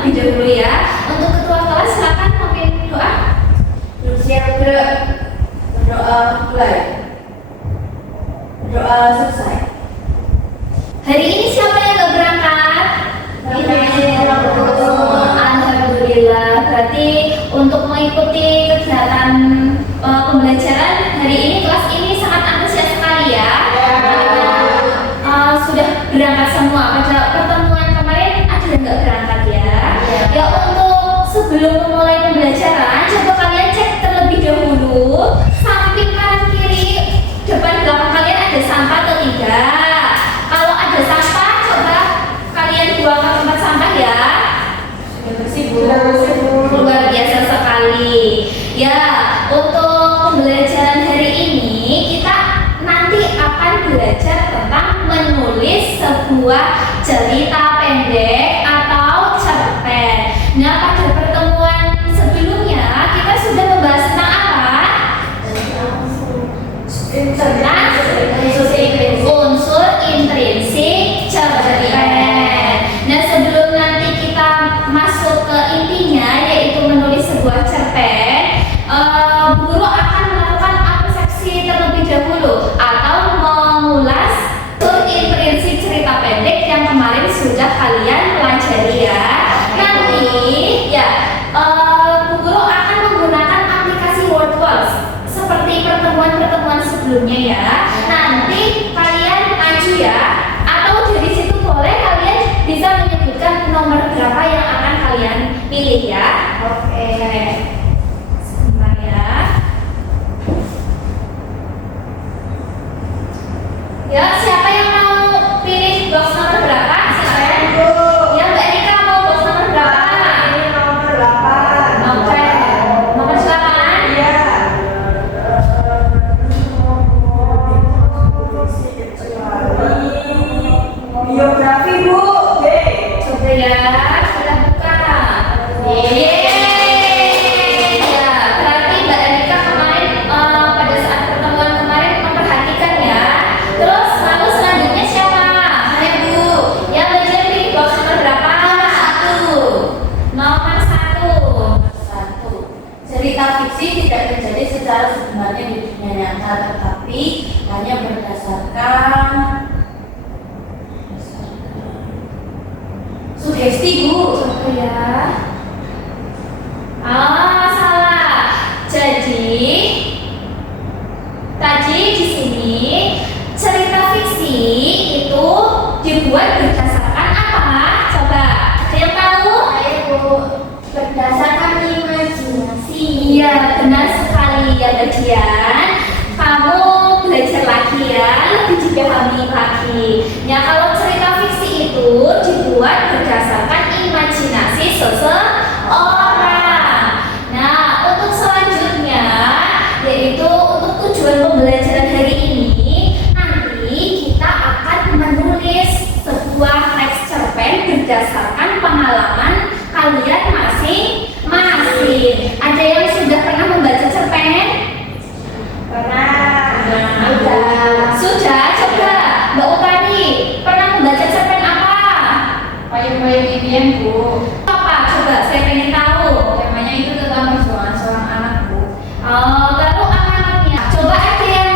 terlebih dahulu ya. Untuk ketua kelas silakan memimpin doa. Siap gerak. Berdoa mulai. Berdoa selesai. Hari ini siapa yang gak berangkat? Alhamdulillah. Berarti untuk mengikuti kegiatan pembelajaran hari ini, kelas ini sangat antusias sekali ya. Sudah berangkat semua. Pada pertemuan kemarin ada yang nggak berangkat ya. Ya, untuk sebelum memulai pembelajaran, coba kalian cek terlebih dahulu samping kanan kiri depan belakang kalian ada sampah atau tidak. Kalau ada sampah, coba kalian buang ke tempat sampah ya. Sudah bersih Bu. Luar biasa sekali. Ya, untuk pembelajaran hari ini kita nanti akan belajar tentang menulis sebuah cerita pendek atau cerpen. Nah, pada pertemuan sebelumnya kita sudah membahas tentang apa? Tentang unsur intrinsik cerpen. Nah, sebelum nanti kita masuk ke intinya, yaitu menulis sebuah cerpen, Bu Guru akan melakukan abstraksi terlebih dahulu atau mengulas unsur intrinsik cerita pendek yang kemarin sudah kalian pelajari ya. Nanti ya Bu Guru akan menggunakan aplikasi WordWorks seperti pertemuan-pertemuan sebelumnya ya. Nanti kalian maju ya, atau dari situ boleh kalian bisa menyebutkan nomor berapa yang akan kalian pilih ya. Oke. Sebentar ya. Ya, siapa yang mau pilih box nomor berapa? Silakan. Ya, Mbak Erika mau box nomor berapa? Ini nomor 8. Oke. Nomor 8. Iya. Biografi Bu. B. Coba ya, sudah buka. Yeay. Ya, berarti Mbak Erika kemarin pada saat pertemuan kemarin memperhatikan ya. Terus lalu selanjutnya siapa? Saya Bu. Yang belajar di box nomor berapa? Nomor 1. Cerita fiksi tidak terjadi secara sebenarnya di dunia nyata, tetapi hanya berdasarkan sugesti Bu. Coba ya. Salah. Jadi tadi di sini cerita fiksi itu dibuat berdasarkan apa? Coba, ada yang tahu? Ayo Bu, berdasarkan imajinasi. Iya, benar sekali ya Badian. Kamu belajar lagi ya, lebih dipahami lagi. Ya, kalau cerita fiksi itu dibuat berdasarkan imajinasi seseorang. Nah, untuk selanjutnya, yaitu untuk tujuan pembelajaran hari ini, nanti kita akan menulis sebuah teks cerpen berdasarkan pengalaman kalian masing-masing. Ada yang sudah pernah membaca cerpen? Sudah. Coba Mbak Utari, pernah membaca cerpen apa? Payung-payung impian Bu. Apa? Coba, saya pengen tahu. Temanya itu tentang perjuangan seorang anak Bu. Lalu anak-anaknya, coba ada yang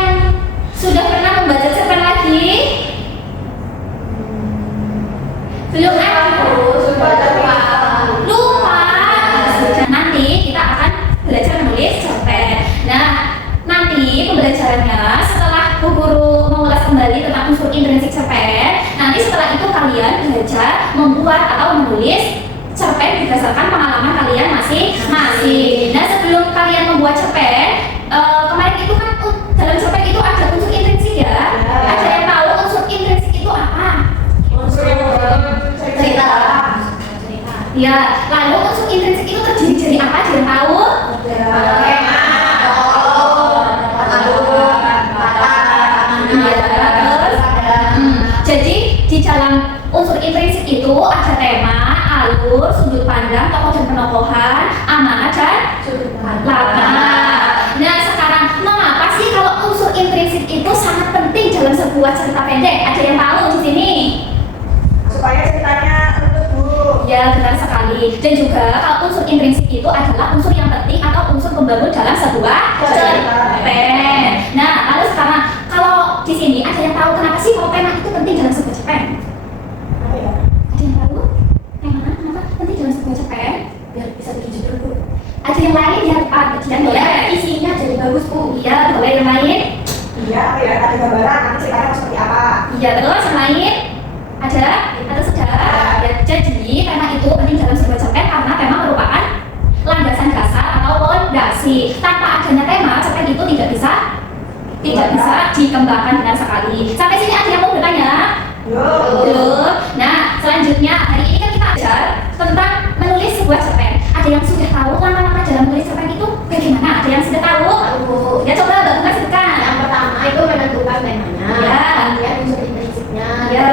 sudah pernah membaca cerpen lagi? Belum ada Bu, Sudah lupa. lupa. Sudah. Nanti kita akan belajar menulis cerpen. Nah, nanti pembelajarannya setelah Bu Guru mengulas kembali tentang unsur intrinsik cerpen, nanti setelah itu kalian belajar membuat atau menulis cerpen berdasarkan pengalaman kalian masing-masing. Nah, sebelum kalian membuat cerpen, kemarin itu kan dalam cerpen itu ada unsur intrinsik ya. Ada yang tahu unsur intrinsik itu apa? Cerita. Ya, lalu unsur intrinsik itu terdiri dari apa? Ada yang tahu? Jadi di dalam unsur intrinsik itu ada tema, alur, sudut pandang, tokoh dan penokohan, amanat dan latar. Nah, sekarang mengapa sih kalau unsur intrinsik itu sangat penting dalam sebuah cerita pendek? Ada yang tahu di sini? Supaya ceritanya untuk Bu. Ya, benar sekali. Dan juga kalau unsur intrinsik itu adalah unsur yang penting atau unsur pembangun dalam sebuah cerpen. Nah, lalu sekarang kalau di sini ada yang tahu kenapa sih kalau tema itu penting dalam sebuah cerpen? Apa ya? Ada yang tahu? Tema kenapa penting dalam sebuah cerpen? Biar bisa bikin judul Bu. Ada yang lain yang dan boleh Isinya jadi bagus Bu. iya, boleh yang lain? Iya, apa ya? Ada gambaran, nanti ceritanya seperti apa? Iya, terus yang lain? Ada? Atau sudah? Ya, jadi tema itu penting dalam sebuah cerpen karena tema merupakan landasan dasar atau fondasi. Tanpa adanya tema, cerpen itu tidak bisa dikembangkan dengan sekali. Sampai sini ada yang mau bertanya? Belum. Nah, selanjutnya hari ini kan kita ajar tentang menulis sebuah cerpen. Ada yang sudah tahu langkah-langkah dalam menulis cerpen itu bagaimana? Ada yang sudah tahu? Ya, coba Mbak Bunga sebutkan. Yang pertama itu menentukan temanya. Ya. Kemudian unsur intrinsipnya. Ya.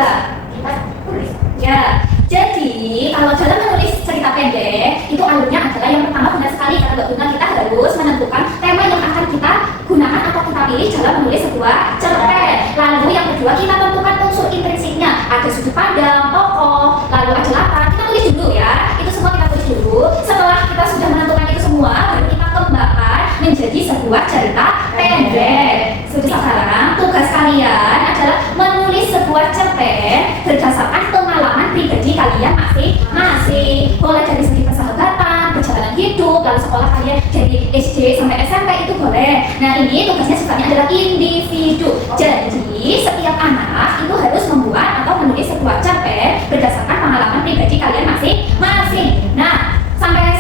Kita tulis. Ya, jadi kalau dalam menulis cerita pendek itu alurnya adalah yang pertama benar sekali kata Mbak Bunga, kita harus menentukan tema yang akan kita gunakan atau kita pilih dalam menulis sebuah cerpen. Lalu yang kedua kita tentukan unsur intrinsiknya, ada sudut pandang, tokoh, lalu ada latar. Kita tulis dulu ya, itu semua kita tulis dulu. Setelah kita sudah menentukan itu semua, baru kita kembangkan menjadi sebuah cerita pendek. Sekarang tugas kalian adalah menulis sebuah cerpen berdasarkan pengalaman pribadi kalian masing-masing. Boleh dari segi persahabatan, perjalanan hidup, lalu sekolah kalian dari SD sampai SMP itu boleh. Nah, ini tugasnya sifatnya adalah individu. Jadi setiap anak itu harus membuat atau menulis sebuah cerpen berdasarkan pengalaman pribadi kalian masing-masing. Nah, sampai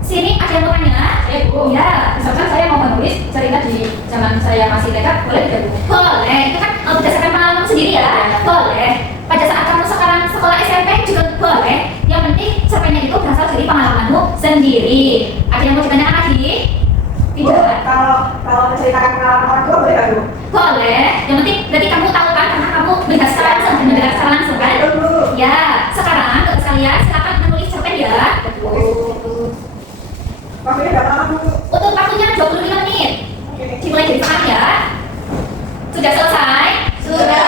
sini ada yang mau tanya? Bu, ya, misalkan saya mau menulis cerita di zaman saya masih TK, boleh tidak Bu? Boleh, itu kan berdasarkan pengalaman sendiri ya. Boleh. Pada saat kamu sekarang sekolah SMP juga boleh. Yang penting cerpennya itu berasal dari pengalamanmu sendiri. Ada yang mau ditanyakan lagi? Bu, Tidak. kalau menceritakan pengalaman orang tua boleh nggak Bu? Boleh. Yang penting berarti kamu tahu kan karena kamu melihat secara langsung dan mendengar secara langsung kan? Betul Bu. Ya. Sekarang untuk kalian silakan menulis cerpen ya. Waktunya berapa lama Bu? Untuk waktunya 25 menit. Dimulai dari sekarang ya. Sudah selesai? Sudah.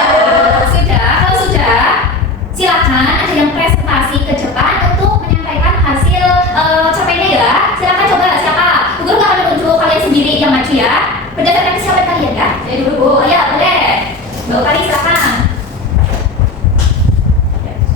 Sudah. Kalau sudah, silakan ada yang presentasi ke depan untuk menyampaikan hasil cerpennya ya. Silakan coba siapa? Guru nggak akan menunjuk kalian sendiri yang maju ya. Berdasarkan kesiapan kalian ya. Saya dulu Bu. Oh ya, boleh. Mbak Utari silakan.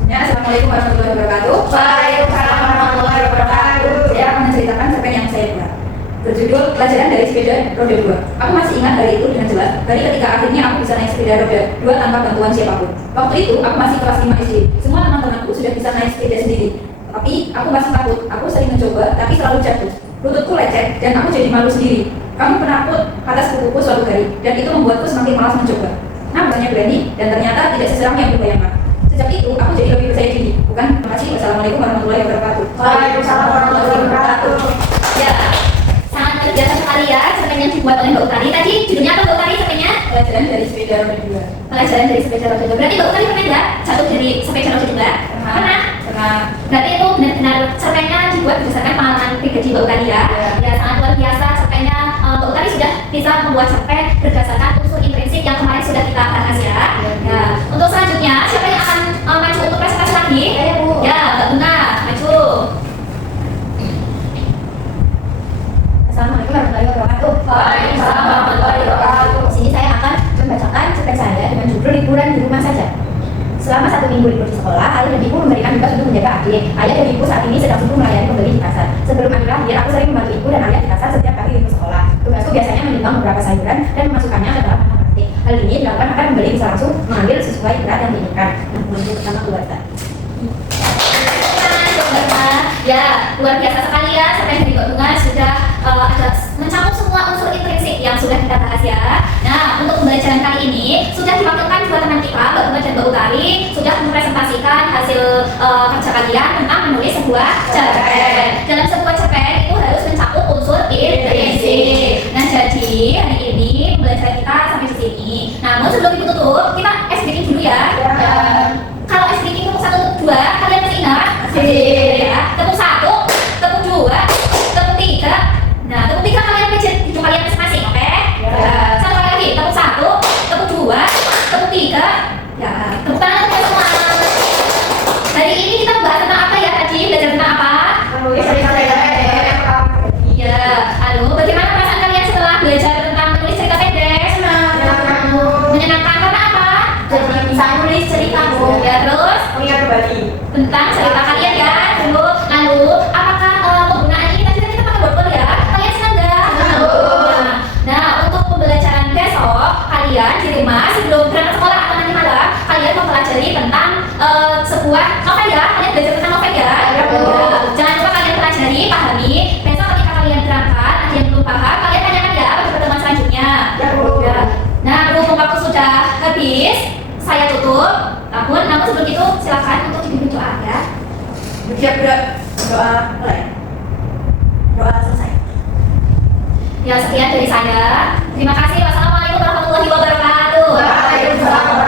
Ya, Assalamualaikum warahmatullahi wabarakatuh. Waalaikumsalam warahmatullahi wabarakatuh. Saya akan menceritakan cerpen yang saya buat. Berjudul Pelajaran dari Sepeda Roda 2. Aku masih ingat hari itu dengan jelas, hari ketika akhirnya aku bisa naik sepeda roda 2 tanpa bantuan siapapun. Waktu itu aku masih kelas 5 SD. Semua teman-temanku sudah bisa naik sepeda sendiri. Tapi aku masih takut. Aku sering mencoba, tapi selalu jatuh. Lututku lecet dan aku jadi malu sendiri. Kamu penakut, kata sepupuku suatu hari, dan itu membuatku semakin malas mencoba. Nampaknya berani dan ternyata tidak seseram yang kubayangkan. Sejak itu aku jadi lebih percaya diri. Bukan? Terima kasih. Wassalamualaikum warahmatullahi wabarakatuh. Waalaikumsalam warahmatullahi wabarakatuh. Ya. Sangat terbiasa sekali ya cerpen yang dibuat oleh Mbak Utari. Tadi judulnya apa Mbak Utari cerpennya? Pelajaran dari Sepeda Roda 2. Pelajaran dari sepeda roda 2. Berarti Mbak Utari pernah ya jatuh dari sepeda roda 2? Pernah. Karena Berarti itu benar-benar cerpennya dibuat berdasarkan pengalaman pribadi Mbak Utari ya. Ya, sangat luar biasa cerpennya. Mbak Utari sudah bisa membuat cerpen berdasarkan unsur intrinsik yang kemarin sudah kita bahas ya. Ya. Untuk selanjutnya siapa yang akan maju untuk presentasi lagi? Saya Bu. Ya, Mbak Bunga maju. Assalamualaikum warahmatullahi wabarakatuh. Waalaikumsalam warahmatullahi wabarakatuh. Di sini saya akan membacakan cerpen saya dengan judul Liburan di Rumah Saja. Selama 1 minggu libur di sekolah, ayah dan ibu memberikan tugas untuk menjaga adik. Ayah dan ibu saat ini sedang sibuk melayani pembeli di pasar. Sebelum adik lahir, aku sering membantu ibu dan ayah di pasar setiap kali libur sekolah. Tugasku biasanya menimbang beberapa sayuran dan memasukkannya ke dalam kantong plastik. Hal ini dilakukan agar pembeli bisa langsung mengambil sesuai berat yang diinginkan. Nah, kemudian pertama keluarga. Ya, luar biasa sekali ya cerpen dari Mbak Bunga sudah ada mencakup semua unsur intrinsik yang sudah kita bahas ya. Nah, untuk pembelajaran kali ini sudah diwakilkan dua teman kita, Mbak Bunga dan Mbak Utari, sudah mempresentasikan hasil kerja kalian tentang menulis sebuah cerpen. Dalam sebuah cerpen itu harus mencakup unsur intrinsik. Nah, jadi hari ini pembelajaran kita sampai di sini. Namun sebelum itu tutup, kita ice breaking dulu ya. Kalau ice breaking tepuk 1, tepuk 2, kalian masih ingat? Ya. Tepuk 1, tepuk 2, tepuk 3. Nah, tepuk 3 kalian pijit hidung kalian masing-masing, oke? Ya. Satu kali lagi, tepuk 1, tepuk 2, tepuk 3. Ya, tepuk tangan untuk semua. Hari ini kita membahas tentang apa ya? bisa nulis cerita Bu. Ya, terus Mengingat kembali. tentang cerita kalian ya. Tunggu, lalu apakah penggunaan ini tadi kita pakai botol ya? Kalian senang nggak? Senang. Nah, untuk pembelajaran besok kalian di rumah sebelum berangkat sekolah atau nanti malam kalian mempelajari tentang sebuah novel ya. Kalian belajar tentang novel ya. Ya, Bu. Ya, jangan lupa kalian pelajari, pahami. Besok ketika kalian berangkat, ada yang belum paham, kalian tanyakan ya pada pertemuan selanjutnya. Ya, Bu. Ya. Nah, berhubung waktu sudah habis, saya tutup. Namun sebelum itu silakan untuk dipimpin doa ya. Siap doa mulai. Doa selesai. Ya, sekian dari saya. Terima kasih. Wassalamualaikum warahmatullahi wabarakatuh. Waalaikumsalam.